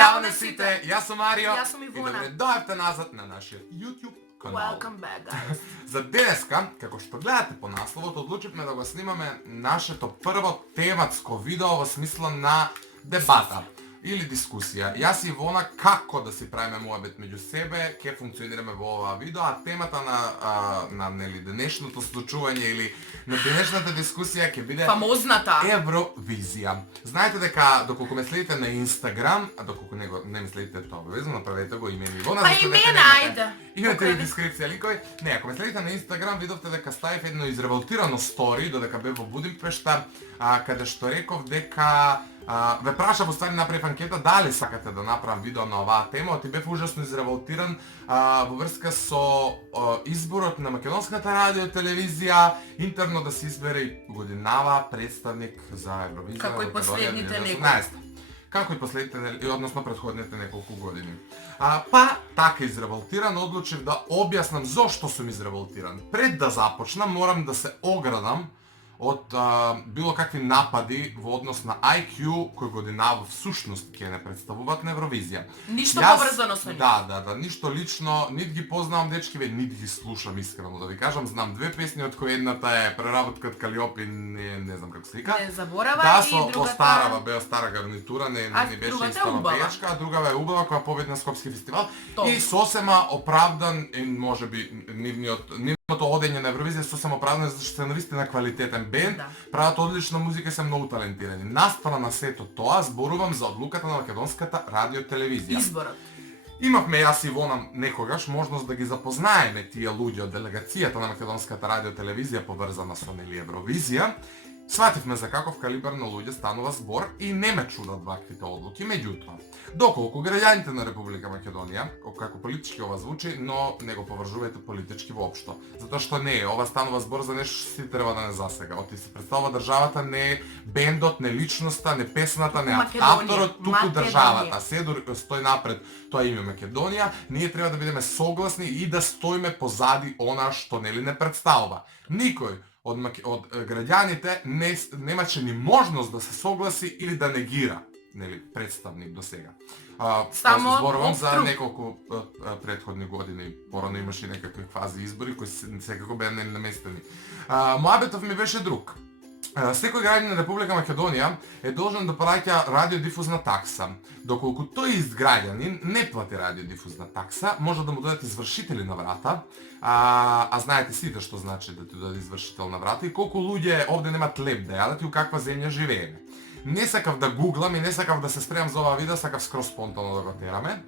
Zdravo na site, ja sam Mario Ja sam Ivona. I dobrodošli nazad na naš YouTube kanal. Welcome back, guys. За денеска, како што гледате по насловот, одлучивме да го снимаме нашето прво тематско видео во смисла на дебата или дискусија. Јас и Ивона како да си правиме муабет меѓу себе, ќе функционираме во оваа видео, а темата на нели денешното случување или на денешната дискусија ќе биде Фамозната Евровизија. Знаете дека доколку ме следите на Инстаграм, а доколку не ме следите тоа обавезно, направете го име Ивона. Па имена, ајде. Имате ли дескрипција ликови? Не, ако ме следите на Инстаграм, видовте дека ставив едно изреволтирано стори, додека бев во Будимпешта, каде што реков дека ве прашав, уствари направив анкета, дали сакате да направам видео на оваа тема, ти бев ужасно изреволтиран во врска со изборот на македонската радио телевизија, интерно да се избере и годинава представник за Евровизија. Како и последните неколку. Како и последните, односно претходните неколку години. Па, така изреволтиран, одлучив да објаснам зошто сум изреволтиран. Пред да започнам, морам да се оградам од било какви напади во однос на IQ кој годинава всушност ќе не представуваат на Евровизија. Ништо поврзано со нив. Да, ништо лично, нит ги познавам дечкиве, нит ги слушам искрено да ви кажам. Знам две песни од кои едната е преработка од Калиопи, не знам како се вика. Не заборава да, и другата. Остарава, беа стара гарнитура, не беше исто убава. пејачка, а другава е убава која победи на Скопски фестивал. То. И сосема оправдан и можеби нивното одење на Евровизија сосема оправдано затоа што се навистина квалитетен бенд, Да. прават одлична музика и се многу талентирани. Настрана на сето тоа, зборувам за одлуката на македонската радио телевизија. Изборот. Имавме јас и Ивона некогаш можност да ги запознаеме тие луѓе од делегацијата на македонската радио телевизија поврзана со нели Евровизија. Свативме за каков калибар на луѓе станува збор и не ме чудат ваквите одлуки, меѓутоа, доколку граѓаните на Република Македонија, како политички ова звучи, но не го повржувајте политички воопшто, затоа што не е, ова станува збор за нешто што си треба да не засега. Оти се представува државата, не е бендот, не личноста, не песната, не авторот, туку државата. Се стои напред тоа име Македонија, ние треба да бидеме согласни и да стоиме позади она што нели не представува. Никој од граѓаните немаше ни можност да се согласи или да негира нели представник до сега. Само зборувам за неколку претходни години, порано имаше некакви фази избори кои секако беа нели наместени. Моабетов ми беше друг. Секој граѓанин на Република Македонија е должен да плаќа радиодифузна такса. Доколку тој изграѓанин не плати радиодифузна такса, може да му дадат извршители на врата, а знаете сите што значи да ти даде извршител на врата и колку луѓе овде немат леп да јадат и у каква земја живееме. Не сакав да гуглам и не сакав да се спремам за оваа видео, сакав скроз спонтано да го тераме,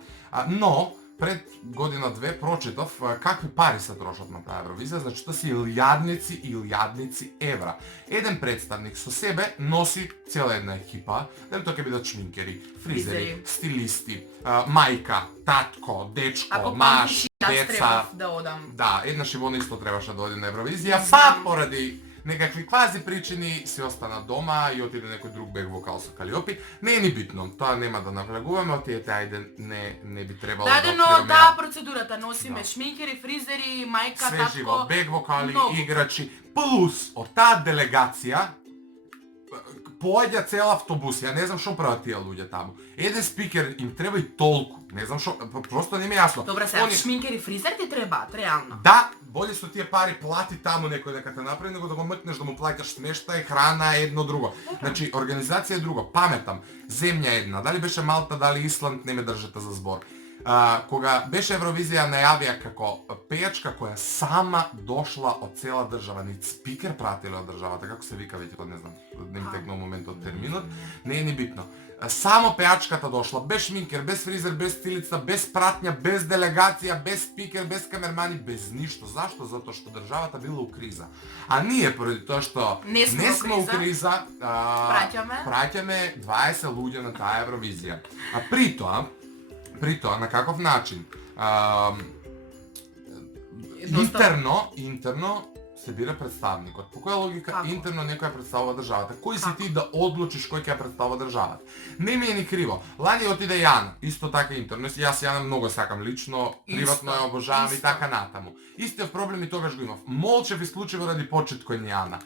но пред година-две прочитав какви пари се трошат на таа Евровизија, значи тоа се илјадници евра. Еден представник со себе носи цела една екипа, дали тоа ќе бидат шминкери, фризери, стилисти, мајка, татко, дечко, маж, деца. Да одам. Да, еднаш Ивона исто требаше да оди на Евровизија, па поради некакви квази причини си остана дома и отиде некој друг бек вокал со Калиопи. Не е ни битно, тоа нема да навлегуваме, отиете, ајде, не би требало да откриваме. Но таа процедурата носиме шминкери, фризери, мајка, татко. Све живо, бек вокали, играчи, плюс од таа делегација поаѓа цел автобус, ја не знам што прават тие луѓе таму. Еден спикер им треба и толку, не знам што, просто не ми е јасно. Добре, сега шминкери, фризер ти требаат, реално. Да, боле со тие пари плати таму некој дека те направи, него да го мтнеш да му плаќаш смешта и храна едно друго. Значи, организација е друго, паметам, земја една, дали беше Малта, дали Исланд, не ме држете за збор. Кога беше Евровизија најавија како пејачка која сама дошла од цела држава, ни спикер пратиле од државата, како се вика веќе, не знам, не ми текнал моментот терминот, не е ни битно. Само пејачката дошла, без шминкер, без фризер, без стилица, без пратња, без делегација, без спикер, без камермани, без ништо. Зашто? Затоа што државата била у криза. А ние, поради тоа што не сме у криза, праќаме 20 луѓе на таа Евровизија. А при тоа, на каков начин? Интерно се бира представникот. По која логика интерно некоја представува државата? Кој си ти да одлучиш кој ќе представува државата? Не ми е ни криво. Лани отиде Јана, исто така интерно. Јас Јана многу сакам лично, приватно ја обожавам и така натаму. Истиот проблем и тогаш го имав. Молчев исклучиво ради почит кој Јана.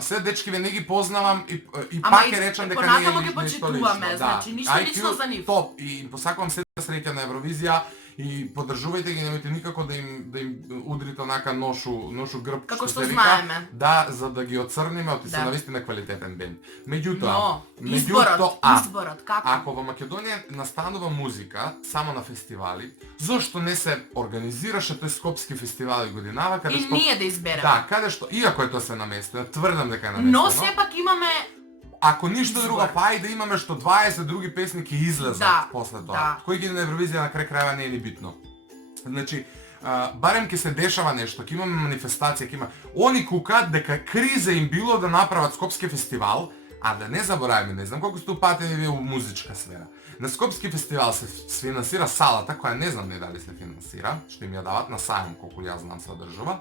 Се дечкиве не ги познавам и Ама пак и ќе речам дека понатаму не е ги ништо почитуваме, лично. значи, ништо IQ лично за нив. топ и им посакувам се среќа на Евровизија и поддржувајте ги, немојте никако да им удрите онака ношу грб, Како што се вика, знаеме. да, за да ги оцрниме, оти се Да. навистина квалитетен бенд. Меѓутоа, Но, изборот, како? ако во Македонија настанува музика само на фестивали, зошто не се организираше тој Скопски фестивали годинава, каде И што ние да избереме. да, каде што иако е тоа се наместено, тврдам дека е наместено. Но сепак имаме Ако ништо избор. друго, па и да имаме што 20 други песни ќе излезат Да, после тоа. да. Кој ги иде на Евровизија на крај крајава не е ни битно. Значи, барем ќе се дешава нешто, ќе имаме манифестација, ќе има. Они кукаат дека криза им било да направат Скопски фестивал, а да не забораваме, не знам колку сте упатени вие у музичка сфера. На Скопски фестивал се финансира салата, која не знам не дали се финансира, што им ја дават на сајм, колку ја знам се одржува.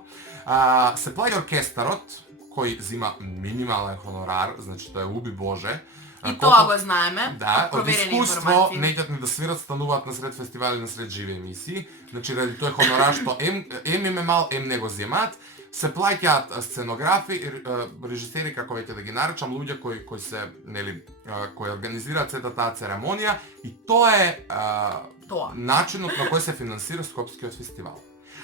Се плаќа оркестарот, кој зима минимален хонорар, значи тоа е уби боже. и тоа го знаеме. Да, од проверени искуство информации. неќат ни да свират, стануваат на сред фестивали, на сред живи емисии. Значи ради тој хонорар што им е мал, не го земаат. Се плаќаат сценографи, режисери, како веќе да ги наречам, луѓе кои се, нели, кои организираат сета таа церемонија и тоа е Тоа. начинот на кој се финансира Скопскиот фестивал.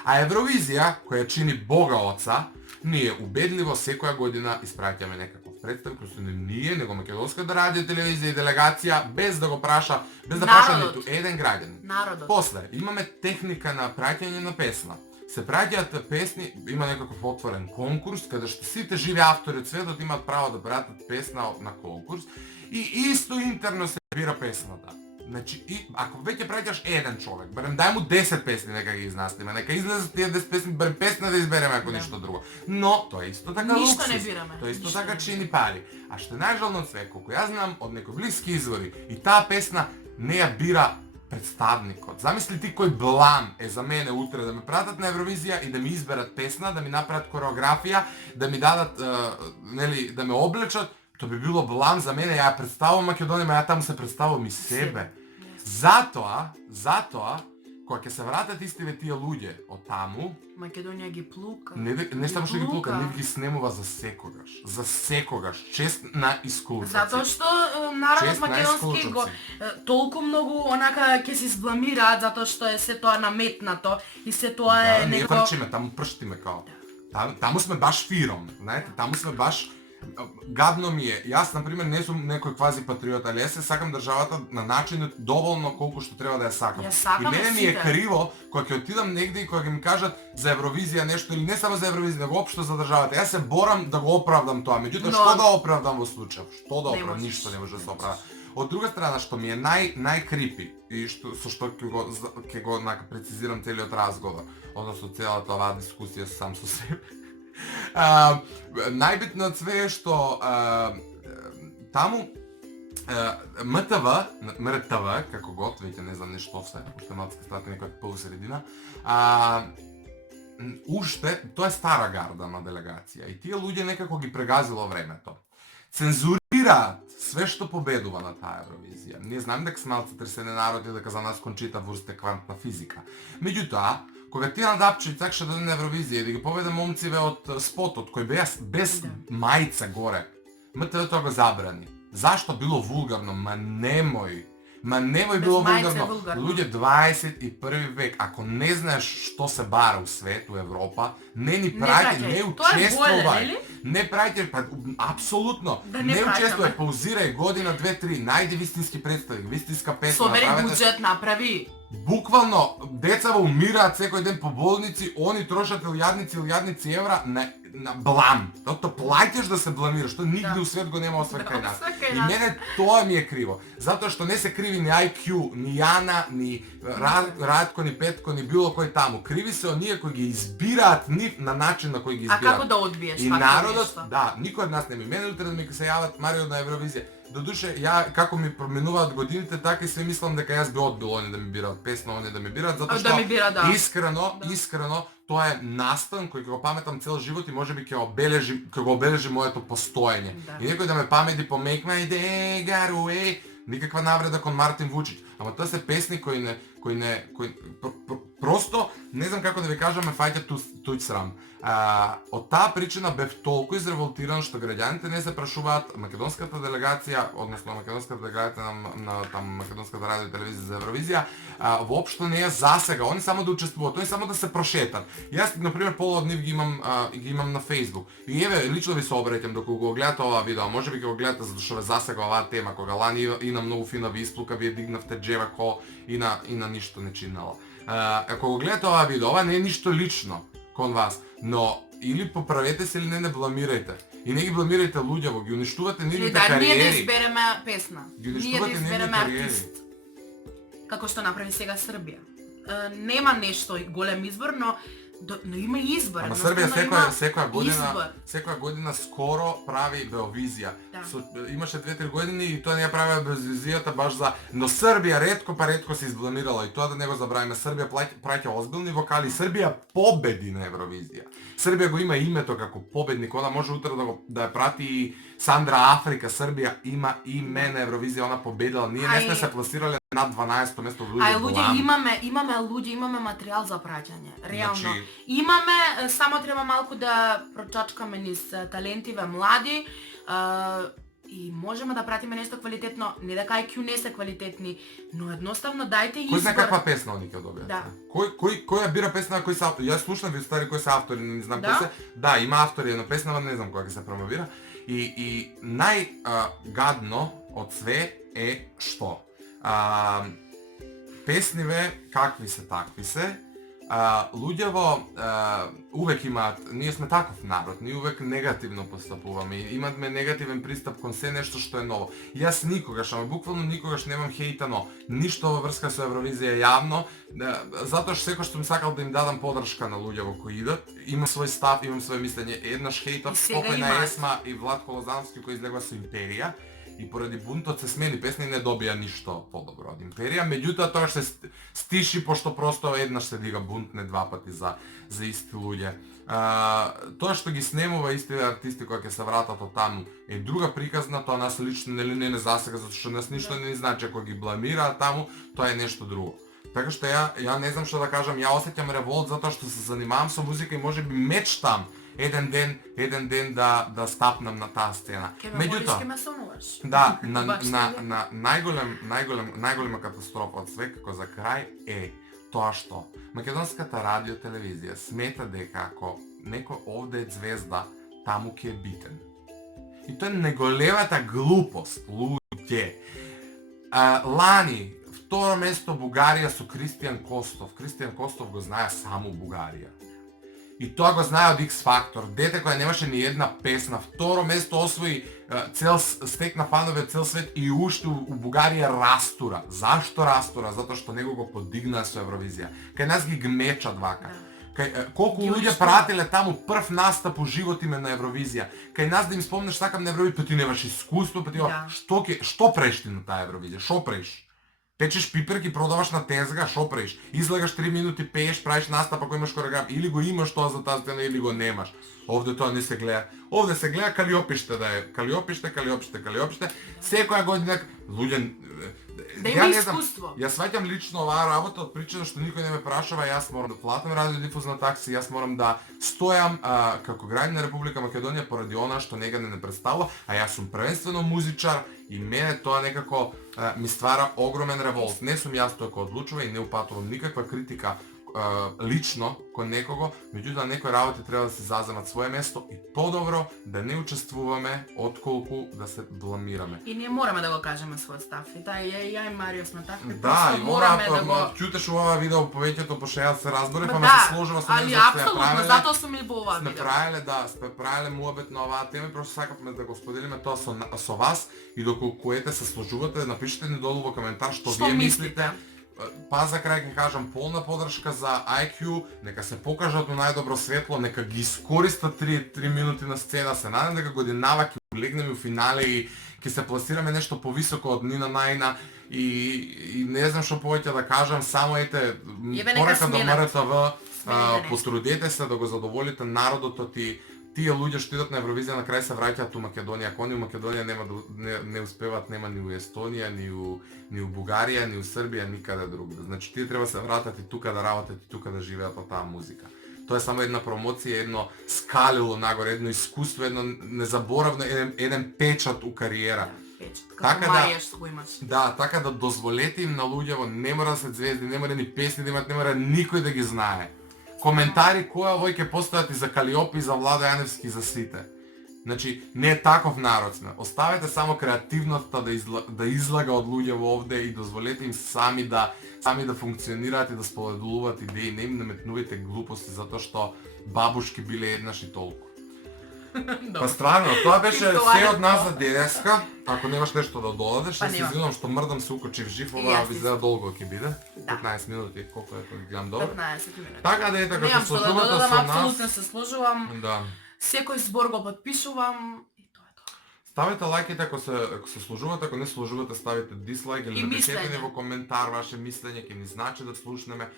А Евровизија, која чини Бога Оца, ние убедливо секоја година испраќаме некаков представник, кој не ние, него македонската радио, телевизија и делегација, без да го праша, без да праша Народот. ниту еден граѓанин. Народот. После, имаме техника на праќање на песна. Се праќаат песни, има некаков отворен конкурс, каде што сите живи автори од светот имаат право да пратат песна на конкурс и исто интерно се бира песната. Значи, и ако веќе праќаш еден човек, барем дај му 10 песни нека ги изнастиме, нека излезат тие 10 песни, барем песна да избереме ако ништо друго. Но тоа е исто така Ништо луксус. не бираме, Тоа е исто ништо така не чини пари. А што е најжално од све, колку ја знам од некои блиски извори, и таа песна не ја бира представникот. Замисли ти кој блам е за мене утре да ме пратат на Евровизија и да ми изберат песна, да ми направат кореографија, да ми дадат, нели, да ме облечат, тоа би било блам за мене, ја представувам Македонија, ја таму се представувам и себе. Затоа, кога ќе се вратат истиве тие луѓе од таму, Македонија ги плука. не само што ги плука, не ги снемува за секогаш. За секогаш. Чест на исклучоци. Затоа што народот Чест на македонски го исклучоци. толку многу онака ќе се избламираат затоа што е се тоа наметнато и се тоа е Да, ние него врчиме, таму прштиме као. Таму сме баш фиром, знаете, таму сме баш гадно ми е. Јас, например, не сум некој квази патриот, али јас се сакам државата на начинот доволно колку што треба да ја сакам. Ја сакаме И мене ми е сите. криво кога ќе отидам негде и кога ќе ми кажат за Евровизија нешто или не само за Евровизија, него општо за државата. Јас се борам да го оправдам тоа. Меѓутоа, Но- што да оправдам во случајов? Што да Не оправдам? можеш. Ништо не може да се оправда. Од друга страна, што ми е најкрипи и со што ќе го прецизирам целиот разговор, односно целата оваа дискусија сам со себе. Најбитно од све е што таму МРТВ, како год, веќе не знам нешто се, уште малку стат некоја полусредина, уште, тоа е стара гарда на делегација и тие луѓе некако ги прегазило времето. Цензурираат све што победува на таа Евровизија. Ние знаеме дека сме малку тресени народ и дека за нас Кончита Вурст е квантна физика. Меѓутоа, кога Тина Дапчевиќ сакаше да оди на Евровизија и да ги победе момциве од спотот кој беа без мајца горе, МТВ тоа го забрани. Зашто било вулгарно? Ма немој било мајца е вулгарно. вулгарно. Луѓе 21 век, ако не знаеш што се бара у свет, у Европа, не ни праќај, не Тоа е боле, учествувај. нели? Не праќај, па апсолутно. Да не не учествувај, праќаме. паузирај година, 2-3, најди вистински представник, вистинска песна, Собери направете- буџет, направи. Буквално, децава умираат секој ден по болници, они трошат илјадници евра на блам. Тоа плаќаш да се бламираш, тоа нигде Да. у свет го нема освен Да, кај нас. освен кај И нас. мене тоа ми е криво, затоа што не се криви ни IQ, ни Јана, ни Радко, ни Петко, ни било кој таму. Криви се оние кои ги избираат нив на начин на кој ги А избираат. како да одбиеш И такво народот, нешто? да, никој од нас не ми мене утре да ми се јават Марио на Евровизија. Додуше, ја како ми променуваат годините, така и се мислам дека јас би одбил они да ми бираат песна, они да ми бираат, затоа што Да ми бира, да. искрено, тоа е настан кој ќе го паметам цел живот и можеби ќе го обележи моето постоење. Да. И некој да ме памети по Make My Day, Garou, никаква навреда кон Мартин Вучич. Ама тоа се песни кои просто не знам како да ви кажам, ме фаќа туѓ срам. Од таа причина бев толку изреволтиран што граѓаните не се прашуваат македонската делегација, односно македонската делегација на македонската радио и телевизија за Евровизија, воопшто не е засега, они само да учествуваат, они само да се прошетат. Јас на пример пола од нив ги имам на Facebook. И еве лично ви се обраќам доколку го гледате ова видео, можеби ќе го гледате затоа што ве засега оваа тема, кога лани и на многу фина висплука вие дигнавте джевако и на ништо не чинало. Ако го гледате оваа видео, ова не е ништо лично кон вас, но или поправете се или не бламирајте. И не ги бламирајте луѓето, ги уништувате нивните кариери. Ние да избереме песна. Ние да избереме артист. Како што направи сега Србија. Нема нешто голем избор, но има избор. Ама Србија секоја година скоро прави Беовизија. Имаше 2-3 години и тоа не ја правеа Беовизијата баш за... Но Србија ретко се избламирала и тоа да не го забравиме. Србија праќа озбилни вокали. Србија победи на Евровизија. Србија го има името како победник, она може утре да ја прати и Сандра Африка. Србија има име на Евровизија, она победила. Ние не сме се пласирале над 12-то место од луѓе. Имаме материјал за праќање. Реално. Имаме, само треба малку да прочачкаме низ талентиве млади. И можеме да пратиме нешто квалитетно, не дека IQ не се квалитетни, но едноставно дајте избор. Кој знае каква песна они ќе добијат? Да. Кој ја бира песна, кој се автори? Јас слушнав ви стари кои се автори, не знам кои се. Да, има автори на песна, но не знам кога ќе се промовира. И најгадно од све е што? Песниве какви се такви се. Луѓево увек имаат, ние сме таков народ, ние увек негативно постапуваме, имаме негативен пристап кон се нешто што е ново. Јас никогаш, ама буквално никогаш немам хейтано ништо во врска со Евровизија јавно, затоа што секој што ми сакал да им дадам подршка на луѓево кои идат, имам свој став, имам своје мислење, еднаш хейтав Спокојна Есма и Владко Лозановски кој излегува со Империја. И поради бунтот се смени песни, не добија ништо подобро од Империја, меѓутоа тоа се стиши пошто просто еднаш се дига бунт, не два пати за исти луѓе. Тоа што ги снемува истите артисти кои ќе се вратат од таму е друга приказна, тоа нас лично не засега, затоа што нас ништо не значи, ако ги бламираат таму, тоа е нешто друго. Така што ја не знам што да кажам, ја осеќам револт затоа што се занимавам со музика и можеби мечтам еден ден да стапнам на таа сцена. Меѓутоа, да, на најголема катастрофа од све како за крај е тоа што македонската радио телевизија смета дека ако некој овде е звезда, таму ќе е битен. И тоа е неголемата глупост, луѓе. Лани, второ место Бугарија со Кристијан Костов. Кристијан Костов го знае само Бугарија. И тоа го знае од X Factor. Дете која немаше ни една песна, второ место освои, стекна фанове цел свет и уште у Бугарија растура. Зашто растура? Затоа што него го подигнаа со Евровизија. Кај нас ги гмечат вака. Колку луѓе пратиле таму прв настап у живот име на Евровизија. Кај нас да им спомнеш сакам на Евровизија, па ти немаш искуство, па ти што преш ти на таа Евровизија? Што преш? Печеш пиперки, продаваш на тезга, шо правиш? Излегаш 3 минути, пееш, правиш настап ако имаш хореограф, или го имаш тоа за таа сцена, или го немаш. Овде тоа не се гледа. Овде се гледа калиопиште да е. Калиопиште. Секоја година луѓе да има искуство. Јас сваќам лично оваа работа од причина што никој не ме прашува, јас морам да платам радиодифузна такса, јас морам да стојам како граѓанин на Република Македонија поради она што нега не представува, а јас сум првенствено музичар и мене тоа некако ми ствара огромен револт. Не сум јас тој кој одлучува и не упатувам никаква критика лично кон некого, меѓутоа некои работи треба да се заземат свое место и подобро да не учествуваме отколку да се бламираме. И ние мораме да го кажеме свој став. И да, ја и Марио сме такви. Да, и мораме да го чутеш ова видео повеќето по шеја се разбере, па ме се сложува со мене за апсолутно, затоа сум и по ова видео. Сме правеле муабет на оваа тема, просто сакавме да го споделиме тоа со вас и доколку се сложувате, напишете ни долу во коментар што вие мислите. Па за крај ќе кажам полна подршка за IQ, нека се покажат у најдобро светло, нека ги искористат 3 минути на сцена, се надам дека годинава ќе улегнеме у финале и ќе се пласираме нешто повисоко од Нина Наина и не знам што повеќе да кажам, само порека до МРТВ, потрудете се да го задоволите народот и тие луѓе што идат на Евровизија на крај се враќаат у Македонија. Ако они у Македонија не успеваат, нема ни у Естонија, ни у Бугарија, ни у Србија, никаде другаде. Значи тие треба се вратат и тука да работат и тука да живеат од таа музика. Тоа е само една промоција, едно скалило нагоре, едно искуство, едно незаборавно, еден печат у кариера. Така така да дозволете им на луѓево, не мора да се звезди, не мора ни песни да имат, не мора никој да ги знае. Коментари која овој ќе постојат и за Калиопи, и за Владо Јаневски, и за сите. Значи, не е таков народ сме. Оставете само креативноста да излага од луѓево овде и дозволете им сами да функционираат и да споведуваат идеи, не им наметнувате глупости затоа што бабушки биле еднаш и толку. Па стварно, тоа беше се од нас за денеска. Ако немаш нешто да додадеш, се извинувам што мрдам се укочив жив, ова изгледа долго ќе биде. 15 минути, колку е тоа гледам добро. 15 минути. Така да ете, како се служувате со нас. Апсолутно се служувам. Да. Секој збор го потпишувам и тоа е тоа. Ставете лајките ако се служувате, ако не служувате ставите дислайк или напишете ни во коментар ваше мислење, ќе ни значи да слушнеме.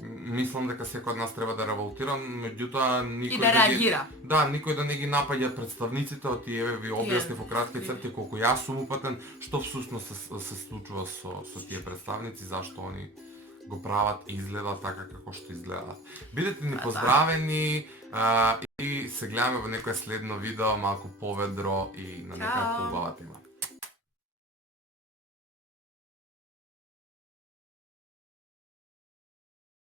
Мислам дека секој од нас треба да револтира, меѓутоа никој да реагира. Да, никој да не ги напаѓа представниците, еве ви објаснив во кратки црти колку јас сум упатен, што всушност се случува со тие представници, зашто они го прават и изгледаат така како што изгледаат. Бидете ни поздравени и се гледаме во некое следно видео, малку поведро и на нека поубава тема.